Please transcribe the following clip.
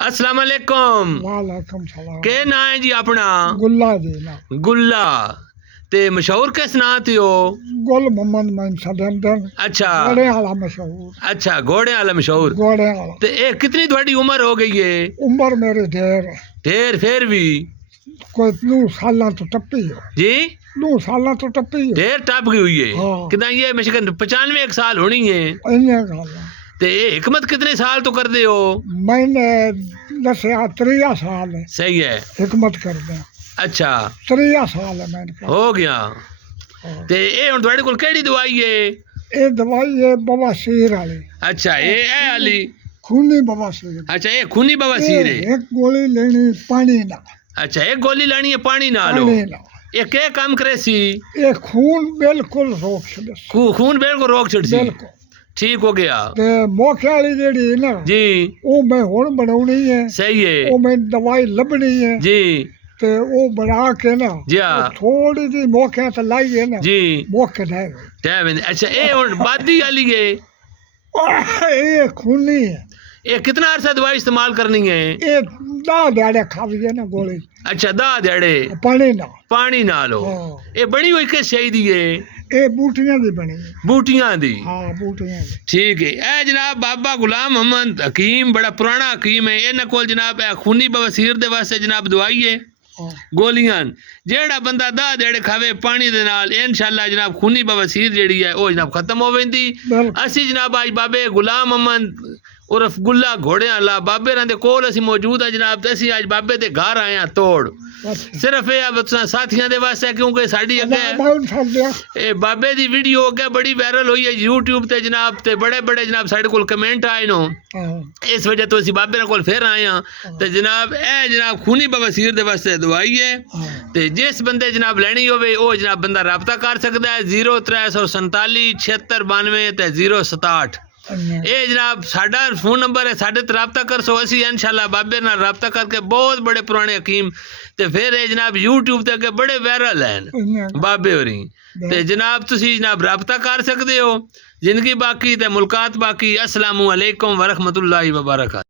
अस्सलाम वालेकुम। वालेकुम सलाम। के ना है जी अपना? गुल्ला जी ना गुल्ला। ते मशहूर किस नां ते हो? गुल मोहम्मद मैं सदन अच्छा घोड़े वाला मशहूर। अच्छा, घोड़े वाला मशहूर। घोड़े वाला। ते ए कितनी थोड़ी उम्र हो गई है? उम्र मेरे ढेर है। ढेर फिर भी कोई 9 साल तो टप्पी हो। जी 9 साल तो टप्पी हो। ढेर टप गई हुई है। हाँ। कितना ये मुश्किल 95 एक साल होनी है। इन्हें गाला ते ये हिकमत कितने साल तो कर दे हो? मैंने दसिया 3 साल है सही है। हिकमत कर दे। अच्छा 3 साल है मैंने कहा। हो गया। हाँ। ते ए हुन थोड़े कोल केड़ी दवाई है? ये दवाई है बवासीर वाली। अच्छा ए वाली। खूनी बवासीर। अच्छा ये खूनी बवासीर है। एक गोली लेनी पानी ना। अच्छा एक गोली लानी है पानी ना लो। पानी ना ये क्या काम करे सी? ये खून बिल्कुल रोक छड़े। खून बिल्कुल रोक छड़ सी। बिल्कुल ठीक हो गया ते मोखे वाली जेड़ी है ना जी। वो मैं हुण बनाउणी है। सही है वो मैं दवाई लभनी है जी ते वो बना के ना जी हाँ। वो थोड़ी जी मोखे ते लाई है ना जी मोखे दे टाइम। अच्छा ये हुन बादी वाली है। ये खूनी है। ये कितना अरसा दवाई इस्तेमाल करनी है? ये 10 दिहाड़े खावी ना गोली। अच्छा 10 दिहाड़े पानी ना। पानी ना लो। हाँ। ये बनी हुई किस शई दी है? ये बूटियां दी बनी है। बूटियां दी। हाँ बूटियां दी। ठीक है। ए जनाब बाबा गुलाम मोहम्मद हकीम बड़ा पुराना हकीम है। इन्हां कोल जनाब ए खूनी बवासीर दे वास्ते जनाब दवाई है हाँ। गोलियां। जेड़ा बंदा 10 दिहाड़े खावे पानी दे नाल इंशाअल्लाह जनाब खूनी बवासीर जेड़ी है वो जनाब खत्म हो वेंदी। बिल्कुल। असी जनाब आज बाबे गुलाम मोहम्मद उर्फ गुल्ला घोड़े वाला बाबे रां दे कोल असी मौजूद है जनाब। ते असी आज बाबे दे घर आए हैं तोड़। अच्छा। सिर्फ ये अब साथियां दे वास्ते क्योंकि साडी अगे बहुत सब दिया। ए बाबे दी वीडियो अगे बड़ी वायरल हुई है यूट्यूब ते जनाब। ते बड़े बड़े जनाब साडे कोल कमेंट आए नो। हाँ। इस वजह तो असी बाबे दे कोल फिर आए हैं। ते जनाब ए जनाब खूनी बवासीर दे वास्ते दवाई है। हाँ। ते जिस बंदे जनाब लेनी होवे ओ जनाब बंदा राबता कर सकदा है 0347 7692 ते 067। ये जनाब साडा फोन नंबर है। साडे ते राबता कर सो असी इंशाल्लाह बाबे नाल राबता करके बहुत बड़े पुराने हकीम ते फिर ये जनाब यूट्यूब ते अगे बड़े वायरल हैं बाबे होरी। ते जनाब तुसी जनाब राबता कर सकदे हो। जिंदगी बाकी ते मुलाकात बाकी। अस्सलामु अलैकुम व रहमतुल्लाहि व बरकातहू।